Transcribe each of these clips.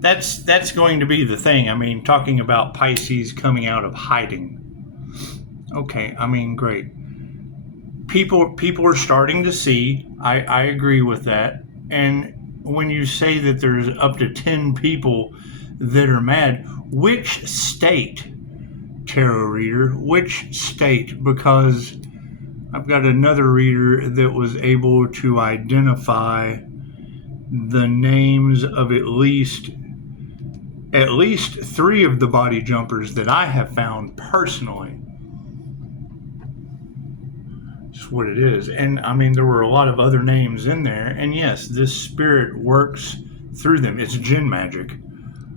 That's going to be the thing. I mean, talking about Pisces coming out of hiding. Okay, I mean, great. People are starting to see. I agree with that. And when you say that there's up to 10 people that are mad, which state, tarot reader? Which state? Because I've got another reader that was able to identify the names of at least 3 of the body jumpers that I have found personally. Just what it is. And I mean, there were a lot of other names in there, and yes, this spirit works through them. It's jinn magic.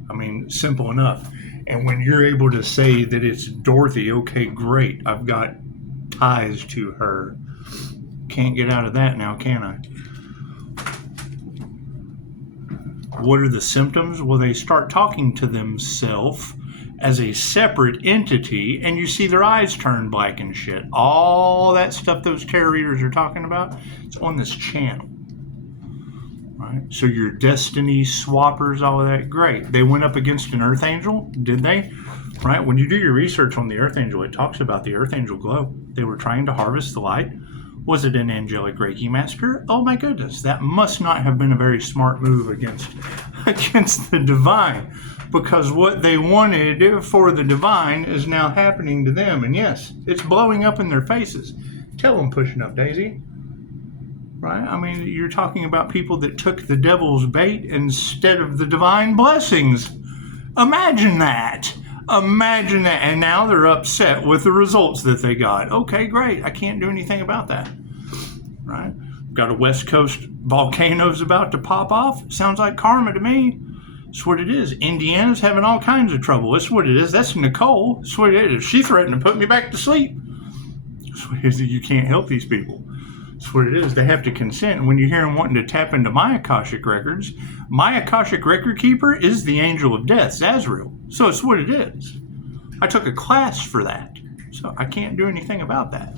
I mean, simple enough. And when you're able to say that it's Dorothy, okay, great, I've got ties to her. Can't get out of that now, can I? What are the symptoms? Well, they start talking to themselves as a separate entity, and you see their eyes turn black and shit. All that stuff those tarot readers are talking about, it's on this channel. Right? So your Destinies, swappers, all of that, great. They went up against an Earth Angel, did they? Right? When you do your research on the Earth Angel, it talks about the Earth Angel glow. They were trying to harvest the light. Was it an angelic Reiki master? Oh my goodness, that must not have been a very smart move against the divine, because what they wanted for the divine is now happening to them. And yes, it's blowing up in their faces. Tell them, pushing up, Daisy. Right? I mean, you're talking about people that took the devil's bait instead of the divine blessings. Imagine that. Imagine that. And now they're upset with the results that they got. Okay, great. I can't do anything about that. Right? Got a West Coast volcano's about to pop off. Sounds like karma to me. That's what it is. Indiana's having all kinds of trouble. That's what it is. That's Nicole. That's what it is. She threatened to put me back to sleep. That's what it is. You can't help these people. That's what it is. They have to consent. And when you hear them wanting to tap into my Akashic records, my Akashic record keeper is the Angel of Death, Azrael. So it's what it is. I took a class for that. So I can't do anything about that.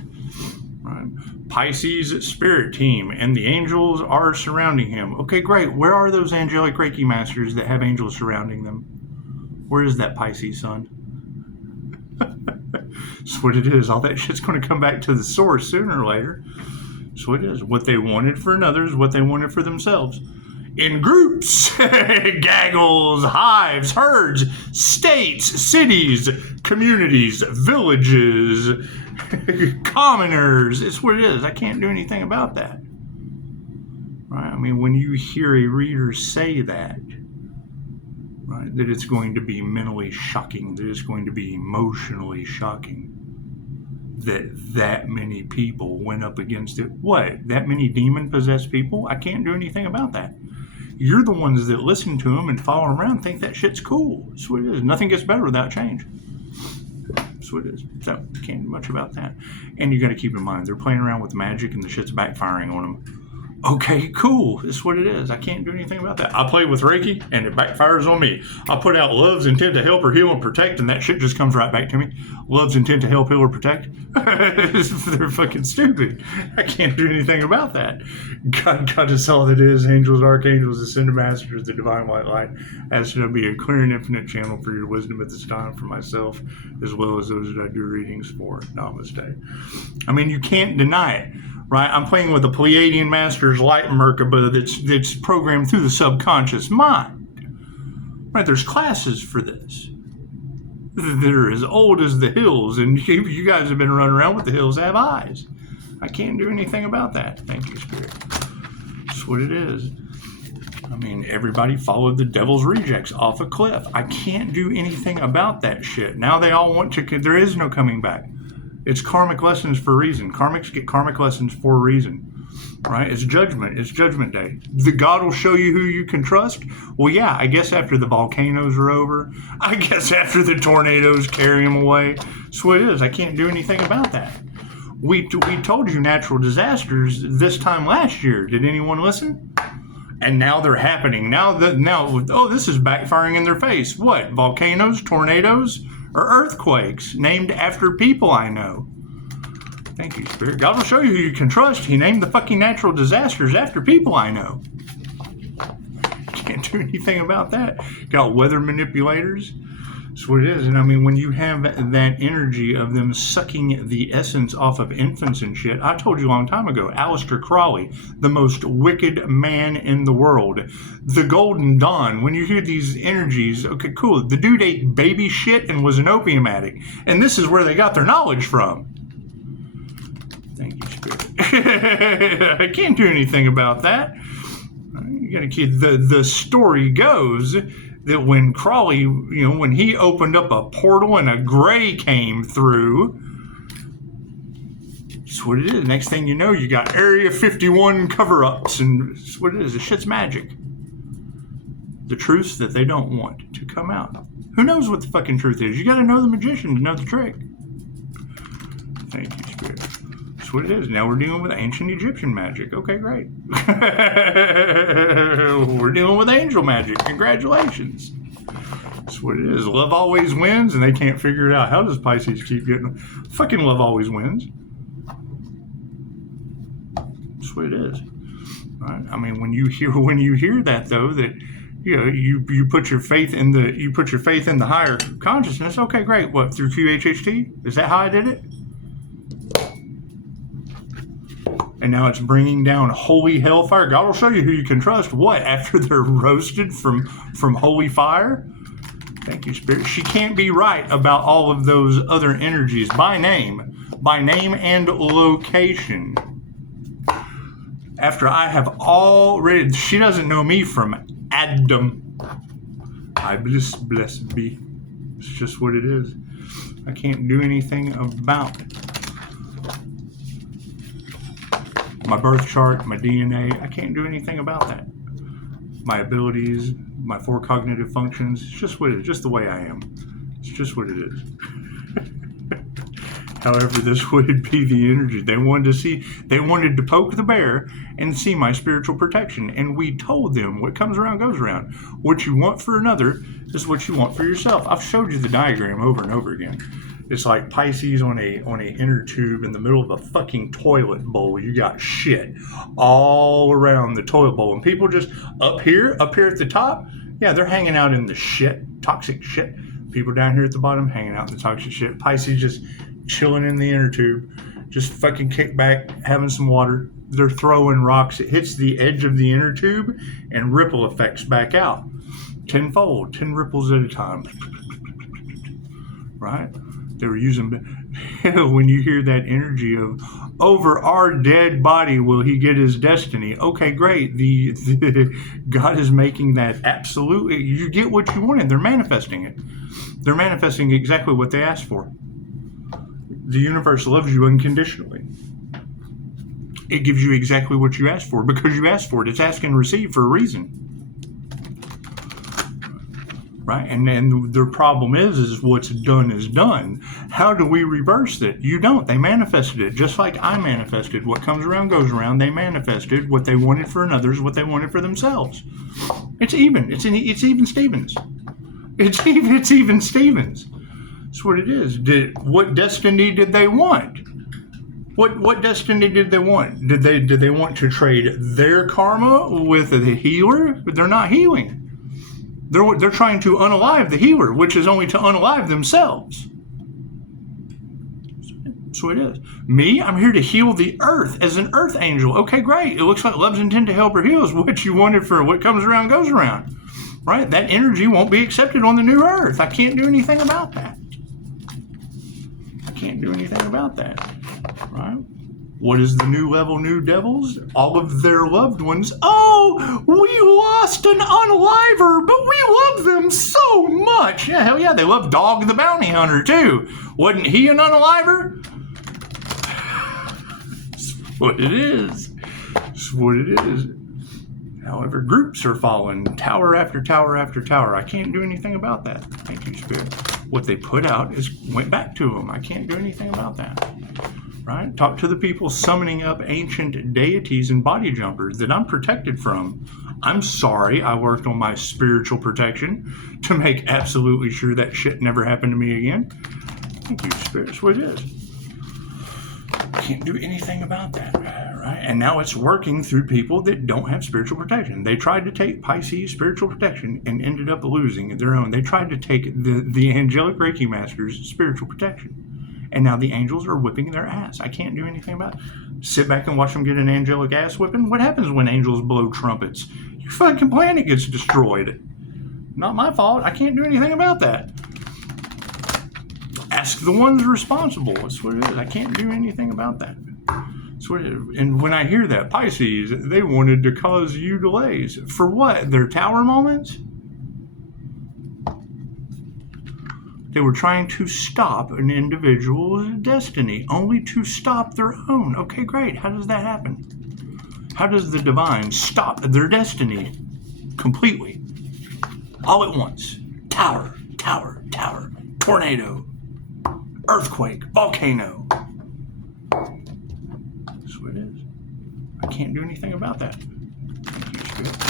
Right? Pisces spirit team, and the angels are surrounding him. Okay, great. Where are those angelic Reiki masters that have angels surrounding them? Where is that Pisces sun? That's what it is. All that shit's going to come back to the source sooner or later. That's what it is. What they wanted for another is what they wanted for themselves. In groups, gaggles, hives, herds, states, cities, communities, villages, commoners. It's what it is. I can't do anything about that. Right? I mean, when you hear a reader say that, right, that it's going to be mentally shocking, that it's going to be emotionally shocking, that many people went up against it. What? That many demon-possessed people? I can't do anything about that. You're the ones that listen to them and follow around and think that shit's cool. That's what it is. Nothing gets better without change. That's what it is. So, can't do much about that. And you got to keep in mind, they're playing around with magic and the shit's backfiring on them. Okay, cool. That's what it is. I can't do anything about that. I play with Reiki and it backfires on me. I put out love's intent to help or heal and protect, and that shit just comes right back to me. Love's intent to help, heal, or protect. They're fucking stupid. I can't do anything about that. God is all that is. Angels, archangels, ascended masters, the divine white light. As to be a clear and infinite channel for your wisdom at this time for myself, as well as those that I do readings for. Namaste. I mean, you can't deny it. Right, I'm playing with a Pleiadian Master's light Merkaba that's programmed through the subconscious mind. Right, there's classes for this that are as old as the hills, and you guys have been running around with the hills have eyes. I can't do anything about that. Thank you, Spirit. That's what it is. I mean, everybody followed the devil's rejects off a cliff. I can't do anything about that shit. Now they all want to. There is no coming back. It's karmic lessons for a reason. Karmics get karmic lessons for a reason, right? It's judgment. It's judgment day. The God will show you who you can trust. Well, yeah, I guess after the volcanoes are over. I guess after the tornadoes carry them away. That's what it is. I can't do anything about that. We told you natural disasters this time last year. Did anyone listen? And now they're happening. Now, this is backfiring in their face. What? Volcanoes, tornadoes, or earthquakes named after people I know. Thank you, Spirit. God will show you who you can trust. He named the fucking natural disasters after people I know. Can't do anything about that. Got weather manipulators. That's what it is. And I mean, when you have that energy of them sucking the essence off of infants and shit, I told you a long time ago, Aleister Crowley, the most wicked man in the world, the Golden Dawn, when you hear these energies, okay, cool, the dude ate baby shit and was an opium addict. And this is where they got their knowledge from. Thank you, Spirit. I can't do anything about that. You gotta keep, the story goes that when Crawley, when he opened up a portal and a gray came through, that's what it is. Next thing you know, you got Area 51 cover-ups, and that's what it is. The shit's magic. The truths that they don't want to come out. Who knows what the fucking truth is? You gotta know the magician to know the trick. Thank you, Spirit. That's what it is. Now we're dealing with ancient Egyptian magic. Okay, great. We're dealing with angel magic. Congratulations. That's what it is. Love always wins, and they can't figure it out. How does Pisces keep getting... Fucking love always wins. That's what it is. Right? I mean, when you hear that, though, that you put your faith in the higher consciousness. Okay, great. What, through QHHT? Is that how I did it? And now it's bringing down holy hellfire. God will show you who you can trust. What? After they're roasted from holy fire? Thank you, Spirit. She can't be right about all of those other energies by name and location. After I have already, she doesn't know me from Adam. I blessed be. It's just what it is. I can't do anything about it. My birth chart, my DNA, I can't do anything about that. My abilities, my 4 cognitive functions, it's just what it is, just the way I am. It's just what it is. However, this would be the energy. They wanted to poke the bear and see my spiritual protection. And we told them what comes around goes around. What you want for another is what you want for yourself. I've showed you the diagram over and over again. It's like Pisces on a inner tube in the middle of a fucking toilet bowl. You got shit all around the toilet bowl. And people just up here at the top, yeah, they're hanging out in the shit, toxic shit. People down here at the bottom hanging out in the toxic shit. Pisces just chilling in the inner tube, just fucking kick back, having some water. They're throwing rocks. It hits the edge of the inner tube and ripple effects back out. Tenfold, 10 ripples at a time. Right? They were using, when you hear that energy of, over our dead body will he get his destiny. Okay, great. The God is making that absolutely, you get what you wanted. They're manifesting it. They're manifesting exactly what they asked for. The universe loves you unconditionally. It gives you exactly what you asked for because you asked for it. It's ask and receive for a reason. Right? And then the problem is what's done is done. How do we reverse it? You don't. They manifested it just like I manifested. What comes around goes around. They manifested what they wanted for others, what they wanted for themselves. It's even. It's even Stevens. It's even Stevens. That's what it is. What destiny did they want? What destiny did they want? Did they want to trade their karma with the healer? They're not healing. They're trying to unalive the healer, which is only to unalive themselves. That's what it is. Me, I'm here to heal the earth as an earth angel. Okay, great. It looks like love's intent to help or heal is what you wanted for what comes around goes around. Right? That energy won't be accepted on the new earth. I can't do anything about that. I can't do anything about that. Right? What is the new level, new devils? All of their loved ones. Oh, we lost an unaliver, but we love them so much. Yeah, hell yeah, they love Dog the Bounty Hunter too. Wasn't he an unaliver? That's what it is. That's what it is. However, groups are falling, tower after tower after tower. I can't do anything about that. Thank you, Spirit. What they put out went back to them. I can't do anything about that. Right? Talk to the people summoning up ancient deities and body jumpers that I'm protected from. I'm sorry I worked on my spiritual protection to make absolutely sure that shit never happened to me again. Thank you, Spirit. That's what it is. Can't do anything about that. Right? Right? And now it's working through people that don't have spiritual protection. They tried to take Pisces spiritual protection and ended up losing their own. They tried to take the angelic Reiki masters spiritual protection. And now the angels are whipping their ass. I can't do anything about it. Sit back and watch them get an angelic ass whipping. What happens when angels blow trumpets? Your fucking planet gets destroyed. Not my fault. I can't do anything about that. Ask the ones responsible. That's what it is. I can't do anything about that. And when I hear that, Pisces, they wanted to cause you delays. For what? Their tower moments? They were trying to stop an individual's destiny, only to stop their own. Okay, great. How does that happen? How does the divine stop their destiny completely? All at once. Tower, tower, tower. Tornado. Earthquake. Volcano. That's what it is. I can't do anything about that. Thank you, Spirit.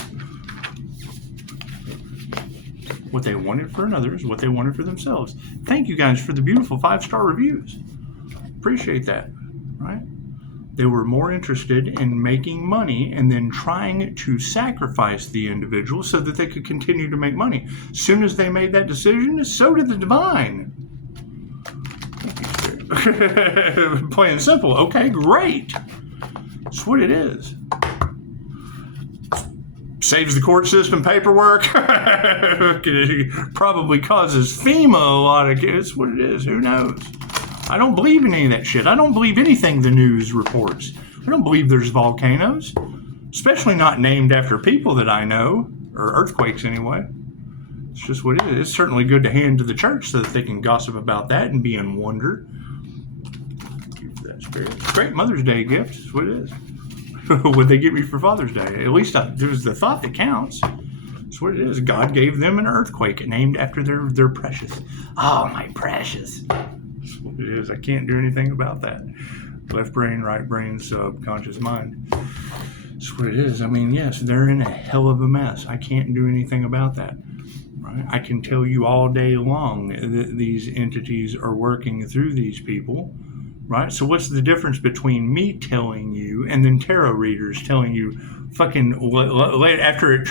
What they wanted for another is what they wanted for themselves. Thank you guys for the beautiful 5-star reviews. Appreciate that, right? They were more interested in making money and then trying to sacrifice the individual so that they could continue to make money. As soon as they made that decision, so did the divine. Plain and simple. Okay, great. That's what it is. Saves the court system paperwork. Probably causes FEMA a lot of... It's what it is. Who knows? I don't believe in any of that shit. I don't believe anything the news reports. I don't believe there's volcanoes. Especially not named after people that I know. Or earthquakes, anyway. It's just what it is. It's certainly good to hand to the church so that they can gossip about that and be in wonder. It's a great Mother's Day gift. That's what it is. What'd they get me for Father's Day? At least there was the thought that counts. That's what it is. God gave them an earthquake named after their precious. Oh, my precious. That's what it is. I can't do anything about that. Left brain, right brain, subconscious mind. That's what it is. I mean, yes, they're in a hell of a mess. I can't do anything about that. Right? I can tell you all day long that these entities are working through these people. Right? So what's the difference between me telling you and then tarot readers telling you fucking after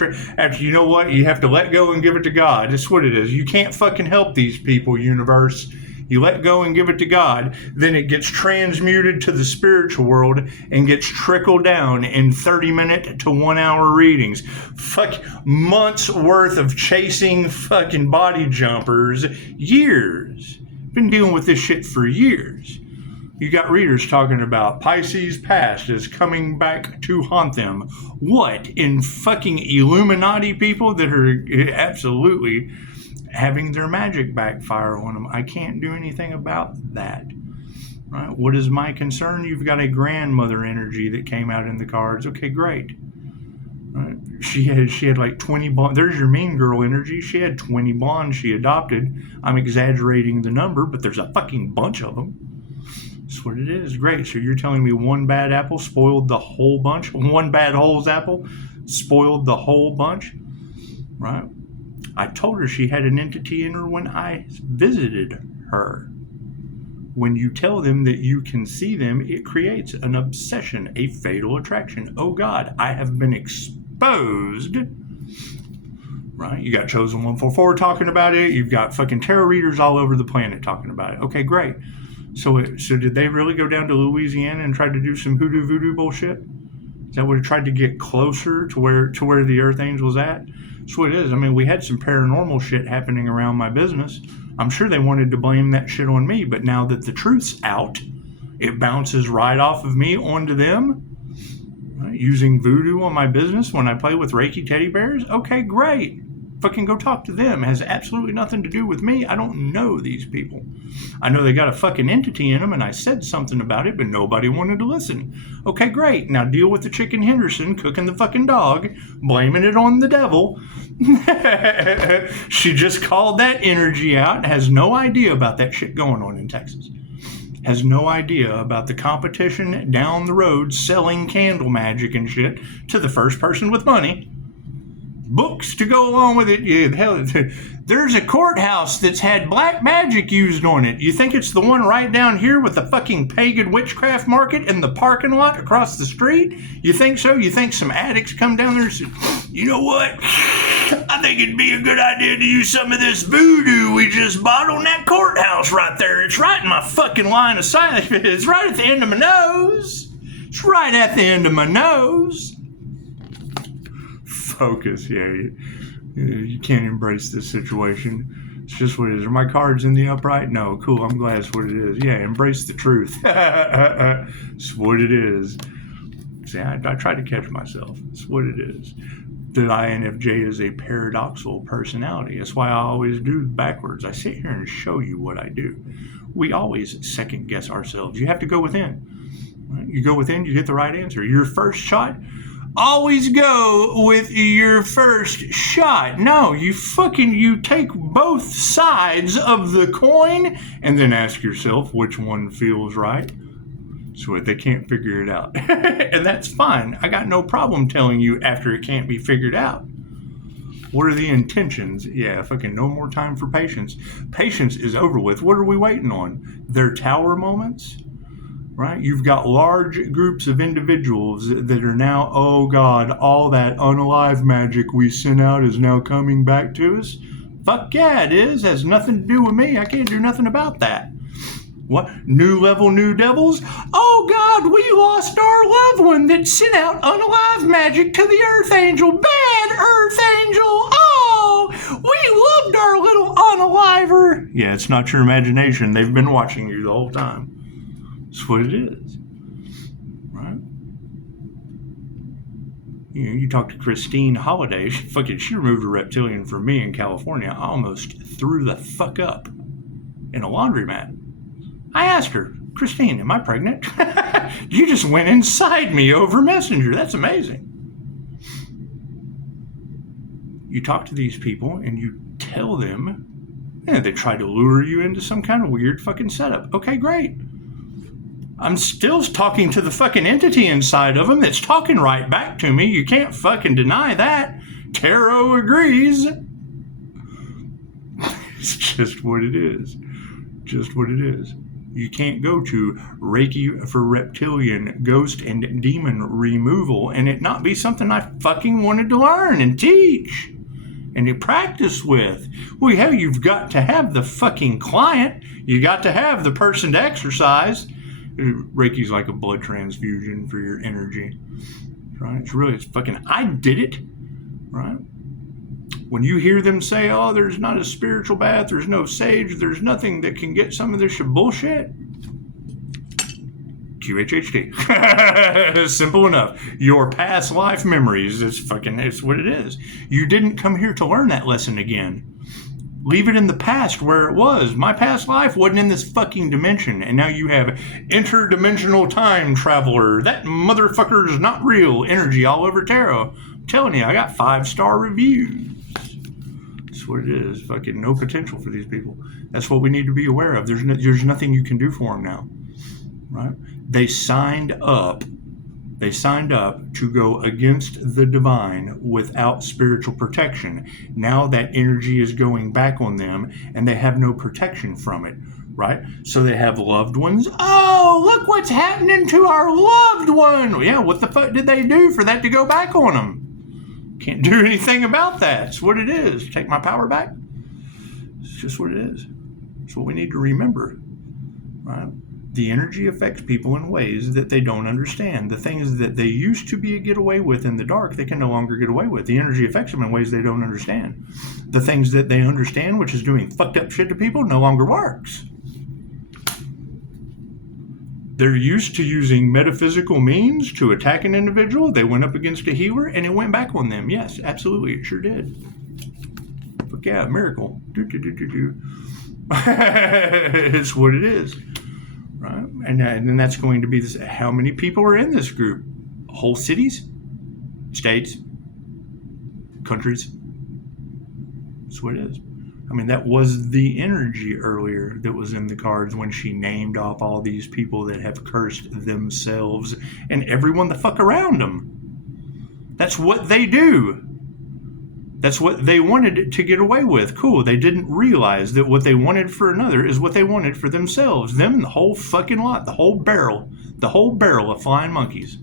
you know what? You have to let go and give it to God. That's what it is. You can't fucking help these people, universe. You let go and give it to God, then it gets transmuted to the spiritual world and gets trickled down in 30-minute to 1-hour readings. Fuck, months worth of chasing fucking body jumpers. Years. Been dealing with this shit for years. You got readers talking about Pisces past is coming back to haunt them. What? In fucking Illuminati people that are absolutely having their magic backfire on them. I can't do anything about that. Right? What is my concern? You've got a grandmother energy that came out in the cards. Okay, great. Right? She had like 20 bonds. There's your mean girl energy. She had 20 bonds she adopted. I'm exaggerating the number, but there's a fucking bunch of them. That's what it is. Great. So you're telling me one bad apple spoiled the whole bunch? One bad Holes apple spoiled the whole bunch? Right? I told her she had an entity in her when I visited her. When you tell them that you can see them, it creates an obsession, a fatal attraction. Oh God, I have been exposed. Right? You got Chosen 144 talking about it. You've got fucking tarot readers all over the planet talking about it. Okay, great. So did they really go down to Louisiana and try to do some hoodoo voodoo bullshit? Is that what it tried to get closer to where the Earth Angel's at? That's what it is. I mean, we had some paranormal shit happening around my business. I'm sure they wanted to blame that shit on me, but now that the truth's out, it bounces right off of me onto them. Right? Using voodoo on my business when I play with Reiki teddy bears? Okay, great. Fucking go talk to them. It has absolutely nothing to do with me. I don't know these people. I know they got a fucking entity in them, and I said something about it, but nobody wanted to listen. Okay, great. Now deal with the chicken Henderson cooking the fucking dog, blaming it on the devil. She just called that energy out, has no idea about that shit going on in Texas. Has no idea about the competition down the road selling candle magic and shit to the first person with money. books to go along with it. Yeah, hell, there's a courthouse that's had black magic used on it. You think it's the one right down here with the fucking pagan witchcraft market in the parking lot across the street? You think so? You think some addicts come down there and say, you know what? I think it'd be a good idea to use some of this voodoo we just bought on that courthouse right there. It's right in my fucking line of sight. It's right at the end of my nose. It's right at the end of my nose. Focus, yeah. You can't embrace this situation. It's just what it is. Are my cards in the upright? No. Cool. I'm glad it's what it is. Yeah, embrace the truth. It's what it is. See, I try to catch myself. It's what it is. The INFJ is a paradoxical personality. That's why I always do backwards. I sit here and show you what I do. We always second guess ourselves. You have to go within. Right? You go within, you get the right answer. Your first shot, always go with your first shot. No, you take both sides of the coin and then ask yourself which one feels right. So they can't figure it out. And that's fine. I got no problem telling you after it can't be figured out. What are the intentions? Yeah, fucking no more time for patience. Patience is over with. What are we waiting on? Their tower moments? Right? You've got large groups of individuals that are now, oh God, all that unalive magic we sent out is now coming back to us. Fuck yeah, it is. Has nothing to do with me. I can't do nothing about that. What? New level, new devils? Oh God, we lost our loved one that sent out unalive magic to the Earth Angel. Bad Earth Angel. Oh, we loved our little unaliver. Yeah, it's not your imagination. They've been watching you the whole time. That's what it is. Right? You know, you talk to Christine Holiday, she removed a reptilian from me in California. I almost threw the fuck up in a laundromat. I asked her, Christine, am I pregnant? You just went inside me over Messenger. That's amazing. You talk to these people and you tell them, and they try to lure you into some kind of weird fucking setup. Okay, great. I'm still talking to the fucking entity inside of them that's talking right back to me. You can't fucking deny that. Tarot agrees. It's just what it is. Just what it is. You can't go to Reiki for reptilian, ghost, and demon removal and it not be something I fucking wanted to learn and teach and to practice with. Well, hell, you've got to have the fucking client. You got to have the person to exercise. Reiki's like a blood transfusion for your energy. Right? It's fucking, I did it. Right? When you hear them say, oh, there's not a spiritual bath, there's no sage, there's nothing that can get some of this bullshit. QHHT. Simple enough. Your past life memories, it's what it is. You didn't come here to learn that lesson again. Leave it in the past where it was. My past life wasn't in this fucking dimension, and now you have interdimensional time traveler. That motherfucker is not real energy all over tarot. I'm telling you, I got 5-star reviews. That's what it is. Fucking no potential for these people. That's what we need to be aware of. There's nothing you can do for them now. Right? They signed up to go against the divine without spiritual protection. Now that energy is going back on them and they have no protection from it, right? So they have loved ones. Oh, look what's happening to our loved one. Yeah, what the fuck did they do for that to go back on them? Can't do anything about that. It's what it is. Take my power back. It's just what it is. It's what we need to remember, right? The energy affects people in ways that they don't understand. The things that they used to get away with in the dark, they can no longer get away with. The energy affects them in ways they don't understand. The things that they understand, which is doing fucked up shit to people, no longer works. They're used to using metaphysical means to attack an individual. They went up against a healer and it went back on them. Yes, absolutely, it sure did. Fuck yeah, miracle. It's what it is. Right? And then that's going to be this. How many people are in this group? Whole cities? States? Countries? That's what it is. I mean, that was the energy earlier that was in the cards when she named off all these people that have cursed themselves and everyone the fuck around them. That's what they do. That's what they wanted to get away with. Cool. They didn't realize that what they wanted for another is what they wanted for themselves. Them, the whole fucking lot, the whole barrel of flying monkeys.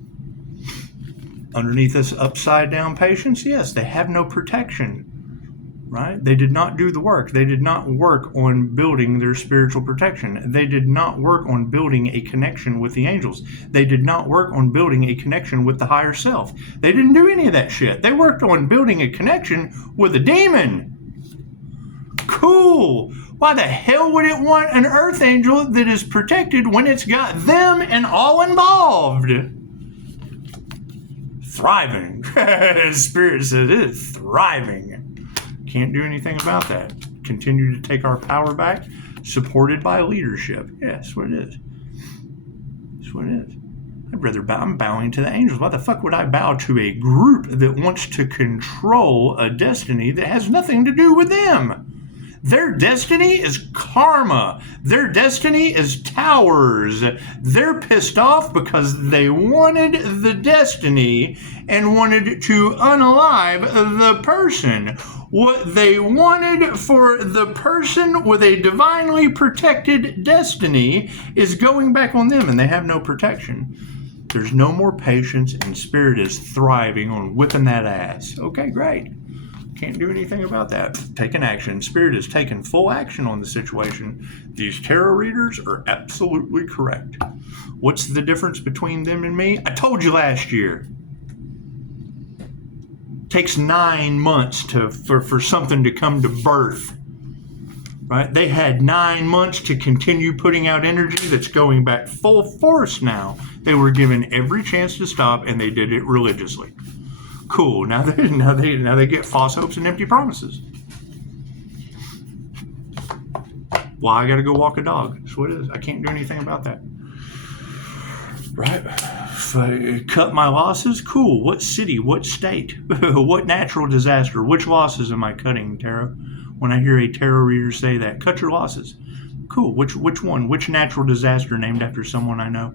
Underneath this upside down patience, yes, they have no protection. Right? They did not do the work. They did not work on building their spiritual protection. They did not work on building a connection with the angels. They did not work on building a connection with the higher self. They didn't do any of that shit. They worked on building a connection with a demon. Cool. Why the hell would it want an earth angel that is protected when it's got them and all involved? Thriving. Spirit says it is thriving. Can't do anything about that. Continue to take our power back, supported by leadership. Yeah, that's what it is. That's what it is. I'd rather bow. I'm bowing to the angels. Why the fuck would I bow to a group that wants to control a destiny that has nothing to do with them? Their destiny is karma. Their destiny is towers. They're pissed off because they wanted the destiny and wanted to unalive the person. What they wanted for the person with a divinely protected destiny is going back on them, and they have no protection. There's no more patience, and Spirit is thriving on whipping that ass. Okay, great. Can't do anything about that. Taking action. Spirit is taking full action on the situation. These tarot readers are absolutely correct. What's the difference between them and me? I told you last year. It takes 9 months for something to come to birth. Right? They had 9 months to continue putting out energy that's going back full force now. They were given every chance to stop, and they did it religiously. Cool. Now they get false hopes and empty promises. Well, I got to go walk a dog. That's what it is. I can't do anything about that. Right? If I cut my losses, cool. What city? What state? What natural disaster? Which losses am I cutting, tarot? When I hear a tarot reader say that, cut your losses. Cool. Which one? Which natural disaster named after someone I know?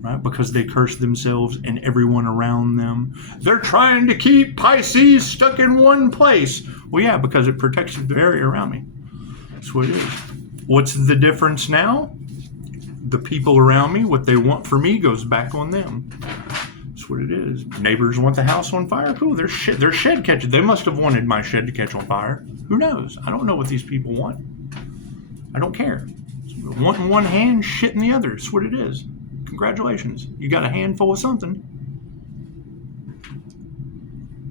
Right? Because they curse themselves and everyone around them. They're trying to keep Pisces stuck in one place. Well, yeah, because it protects the area around me. That's what it is. What's the difference now? The people around me, what they want for me goes back on them. That's what it is. Neighbors want the house on fire. Cool. Their shed catches. They must have wanted my shed to catch on fire. Who knows? I don't know what these people want. I don't care. Want in one hand, shit in the other. That's what it is. Congratulations. You got a handful of something.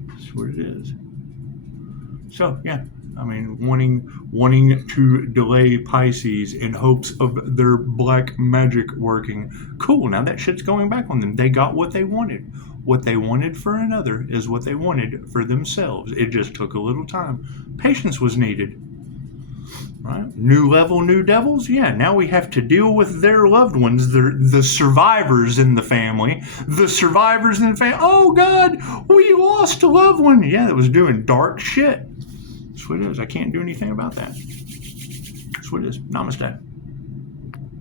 That's what it is. So, yeah. I mean, wanting to delay Pisces in hopes of their black magic working. Cool. Now that shit's going back on them. They got what they wanted. What they wanted for another is what they wanted for themselves. It just took a little time. Patience was needed. Right? New level, new devils? Yeah, now we have to deal with their loved ones, the survivors in the family. The survivors in the family. Oh, God, we lost a loved one. Yeah, that was doing dark shit. That's what it is. I can't do anything about that. That's what it is. Namaste.